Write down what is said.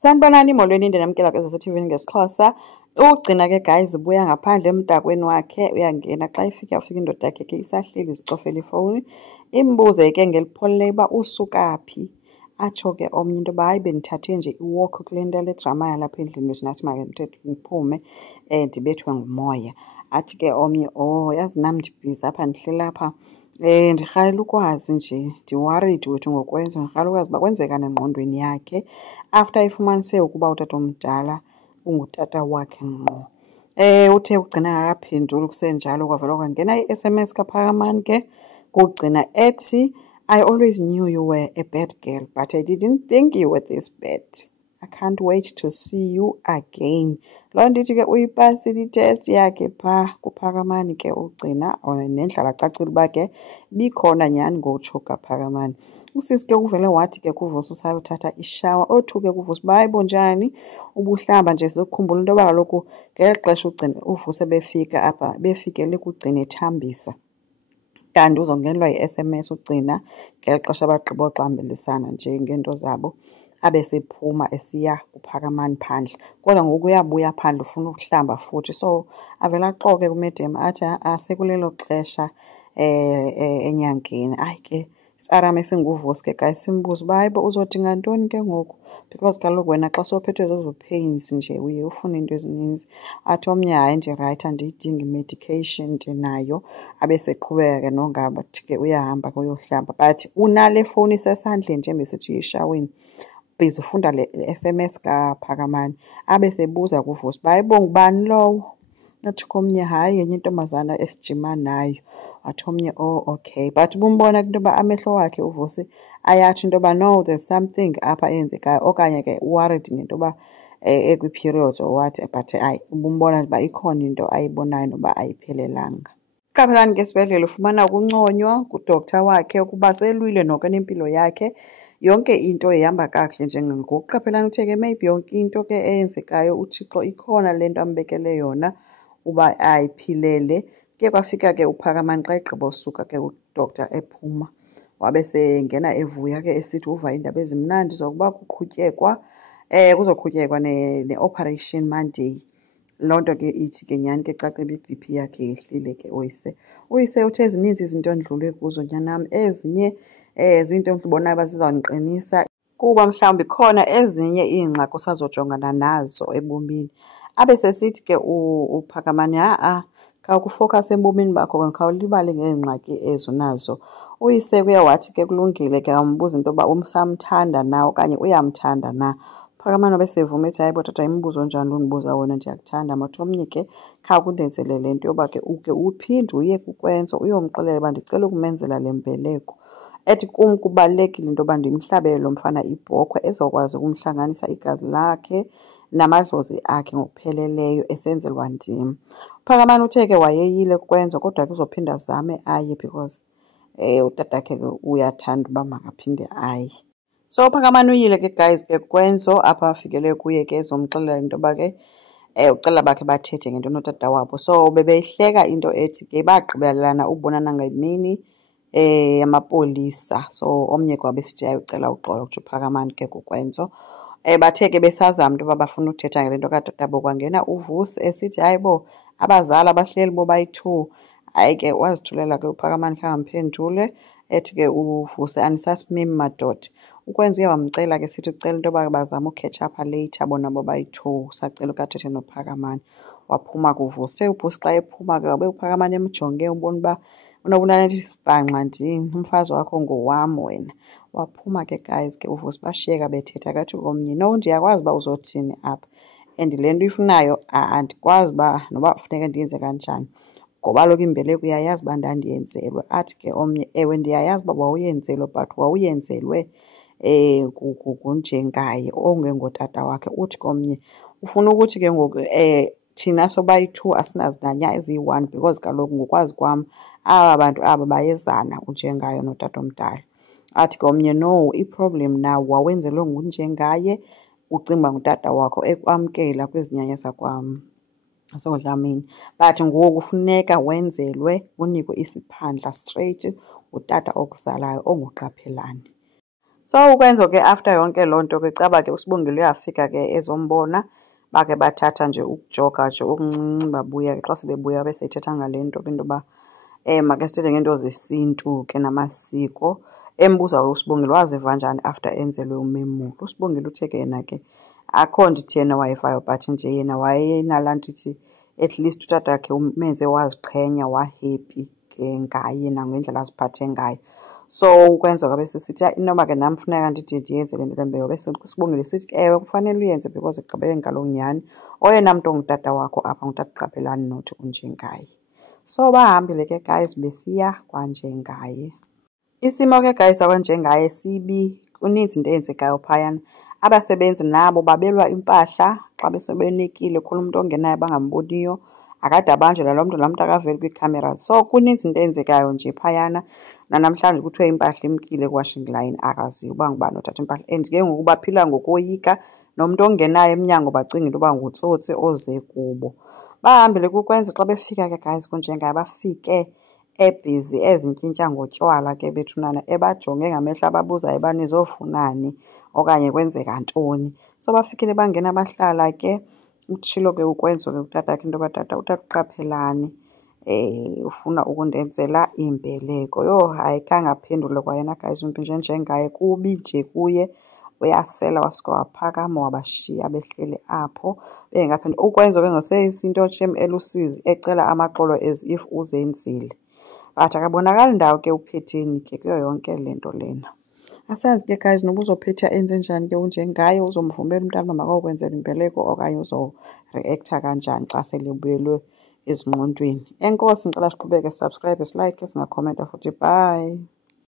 Sanibonani molweni ndinamkela kwezaseTV ngesiXhosa. Ugcina ke guys ubuya ngaphandle emntakweni wakhe uyangena xa ufika indoda yakhe ke isahleli izicofela ifowuni. Imbuze ke ngelipholile uba usuka phi. Atsho ke omnye into yoba hayi bendithathe nje iwalk kule nto le drama yalapha endlini sinathi makendithethe ndiphume ndibethwe ngumoya. Athi ke omnye yazi nam ndibhizi apha ndihleli apha. Ndirhalela ukwazi nje ndi-worried wethu ngokwenza ndirhalela ukwazi uba kwenzeka nengqondweni yakhe after ifumanise ukuba utata omdala ungutata wakhe ngqo. Uthe ugcina akaphenduli kusenjalo kwavela kwangena i-SMS kaPhakamani ke kugcina ethi, I always knew you were a bad girl but I didn't think you were this bad. I can't wait to see you again. Loo nto ithi ke uyipasile itest yakhe phaa kuPhakamani ke ugcina nendlela cacile uba ke bikhona nyhani ngokutsho kaPhakamani. Usisi ke uvele wathi ke kuVusi usayothatha ishawa othu ke kuVusi uba hayibo njani ubuhlamba nje sikhumbula into yoba kaloku ngeli xesha ugcina uVusi befika apha befikele kugcina ethambisa. Kanti uzongenelwa yi-SMS ugcina ngeli xesha bagqiboxambelisana nje ngeento zabo abe sephuma esiya kuPhakamani phandle. Kodwa ngoku uyabuya phandle ufuna ukuhlamba futhi. So avele axoke kumedem athi sekulelo xesha enyangeni. Hayi ke isaram esinguVusi ke guys simbuza uba hayibo uzodinga ntoni ke ngoku because kaloku wena xa sowuphethwe zezo pains nje uye ufune into ezininzi. Athi omnye hayi ndirayithi andiyidingi i-medication ndinayo. Abe seqhubeka ke nongaba athi ke uyahamba kuyohlamba but unale fowuni isesandleni nje besithi uyeshaweni bhizi ufunda le SMS kaPhakamani. Abe sebuza kuVusi uba hayibo ngubani lowo. Athi komnye hayi yenye intombazana esijima nayo. Wathi omnye okay but ubumbona into yoba amehlo wakhe uVusi ayatsho into yoba no there's something apha eyenzekayo okanye ke worried ngento yoba ekwi-periods or what but hayi ubumbona uba ikhona into ayibonayo noba ayiphelelanga. Uqaphelani ke esibhedlele ufumana ukunconywa ngudoktar wakhe ukuba selwile noko nempilo yakhe. Yonke into ihamba kakuhle njengangoku. Uqaphelani uthe ke maybe yonke into ke eyenzekayo uThixo ikhona le nto ambekele yona uba ayiphilele. Kuye kwafika ke uPhakamani xa egqiba usuka ke udoktar ephuma wabe sengena evuya ke esithi uva iindaba ezimnandi zokuba kuqhutyekwa kuzoqhutyekwa ne-operation Monday. Loo nto ke ithi ke nyhani ke cacile i-BP yakhe yehlile ke uyise. Uyise uthe zininzi izinto endidlule kuzo nyanam ezinye zinto endibonayo uba zizawundiqinisa kuba mhlawumbi khona ezinye iingxaki osazojongana nazo ebomini. Abe sesithi ke uPhakamani khawukufowukhase ebomini bakho khawulibale ngeengxaki ezo nazo. Uyise kuye wathi ke kulungile ke ambuza into yoba umsamthanda na okanye uyamthanda na. uPhakamani wabe sevuma ethi hayibo tata imibuzo onjani undibuza wona ndiyakuthanda. Mathi omnye ke khawukundenzele le nto yoba ke uke uphinde uye kukwenza uyomxelela uba ndicela ukumenzela le mbeleko. Ethi kum kubalulekile into yoba ndimhlabele lo mfana ibhokhwe ezokwazi ukumhlanganisa igazi lakhe namadlozi akhe ngokupheleleyo esenzelwa ndim. uPhakamani uthe ke wayeyile kukwenza kodwa ke uzophinda azame aye because utatakhe ke uyathanda uba makaphinde aye. So uPhakamani uyile ke guys ke kwenzo apha afikele kuye ke ezomxelela into yoba ke ucela bakhe bathethe ngento notata wabo. So bebeyihleka into ethi ke bagqibelana ubonana ngemini yamapolisa. So omnye kwabe sithi ayocela uxolo kutsho uPhakamani ke kukwenzo. Bathe ke besazama into yoba bafuna uthetha ngale nto katata bo kwangena uVusi esithi hayibo abazali abahleli bobayi-2. Hayi ke wazithulela ke uPhakamani khangamphendule ethi ke uVusi anisasimemi madoda. Ukwenza uye wamcela ke sithi ucela into yoba bazame ukhetsh apha later bona bobayi-2 sacela ukathethe noPhakamani. Waphuma kuVusi. uVusi xa ephuma ke wabe uPhakamani emjonge ubona uba unobunalento isibhanxa ndini umfazi wakho ngowam wena. Waphuma ke guys ke uVusi bashiyeka bethetha kathi komnye no ndiyakwazi uba uzothini apha and le nto uyifunayo andikwazi uba noba funeka ndiyenze kanjani ngoba kaloku imbeleko uyayazi uba ndandiyenzelwe. Athi ke omnye ewe ndiyayazi uba wawuyenzelwe but wawuyenzelwe ngunjengaye ongengotata wakhe. Uthi komnye ufuna ukuthi ke ngoku thina sobayi-2 asinazi nanya eziyi-1 because kaloku ngokwazi kwam aba bantu aba bayezana unjengaye notata omdala. Athi komnye no iproblem nawo wawenzelwe ngunjengaye ucinga uba ngutata wakho ekwamkela kwizinyanya zaseDlamini but ngoku kufuneka wenzelwe unikwe isiphandla straight utata okuzalayo onguQaphelani. So ukwenza-ke after yonke loo nto-ke caba-ke uSibongile uyafika-ke ezombona, bake bathatha nje ukujoga nje okuncinci babuya-ke. Xa sebebuya bese ethetha ngale nto into yoba make sithethe ngento zesintu-ke namasiko. Embuza-ke uSibongile waziva njani after enzelwe umemulo. uSibongile uthe-ke yena-ke akho ndithi yena wayivayo but nje yena wayenalaa nto ithi at least utata wakhe umenze waziqhenya wa-happy ke ngaye nangendlela aziphathe ngayo. So ukwenza kwabe sisithi inoba ke nam funeka ndide ndiyenze le nto lembeyo. Bese uSibongile sithi ewe kufanele uyenze because ekugqibeleni kaloku nyhani oyena mntu ongutata wakho apha ngutata Qaphelani not unjengaye. So bahambile ke guys besiya kwanjengaye. Isimo ke guys akwanjengaye sibi, kuninzi into eyenzekayo phayana. Abasebenzi nabo babelwa impahla xa besebenikile, khona umuntu ongenayo bangamboniyo, akade abanjelwa loo mntu, laa mntu akaveli kwii-cameras. So kuninzi into eyenzekayo nje phayana. Nanamhlanje kuthiwe impahla imkile kwa-washing line akaziwa uba ngubani othatha impahla. And ke ngoku baphila ngokoyika, nomntu ongenayo emnyango bacinga into yoba ngutsotsi oze kubo. Bahambile kukwenza xa befika ke guys kunjengaye bafike ebhizi ezintyintya ngotywala ke bethunana, ebajonge ngamehlo ababuzayo uba nizofunani okanye kwenzeka ntoni. So bafikile bangena bahlala ke. Utshilo ke ukwenziwa ke utata wakhe into yoba tata utata uQaphelani ufuna ukundenzela imbeleko. Yho hayi khange aphendule kwayena guys umntu njengaye, kubi nje kuye. Uyasela wasuka waphakama wabashiya behleli apho bengaphendula. Ukwenza ke ngoseyisinto shem elusizi ecela amaxolo as if uzenzile. But akabonakali ndawo ke uphetheni ke kuyo yonke le nto lena. Asazi ke guys noba uzophetha enze njani ke unjengaye, uzomvumela umntana uba makayokwenzela imbeleko okanye uzoreacta kanjani xa sele buyelwe ezingqondweni. Enkosi, ngicela siqhubeke, subscribe, silike, singakhomenta futhi. Bye.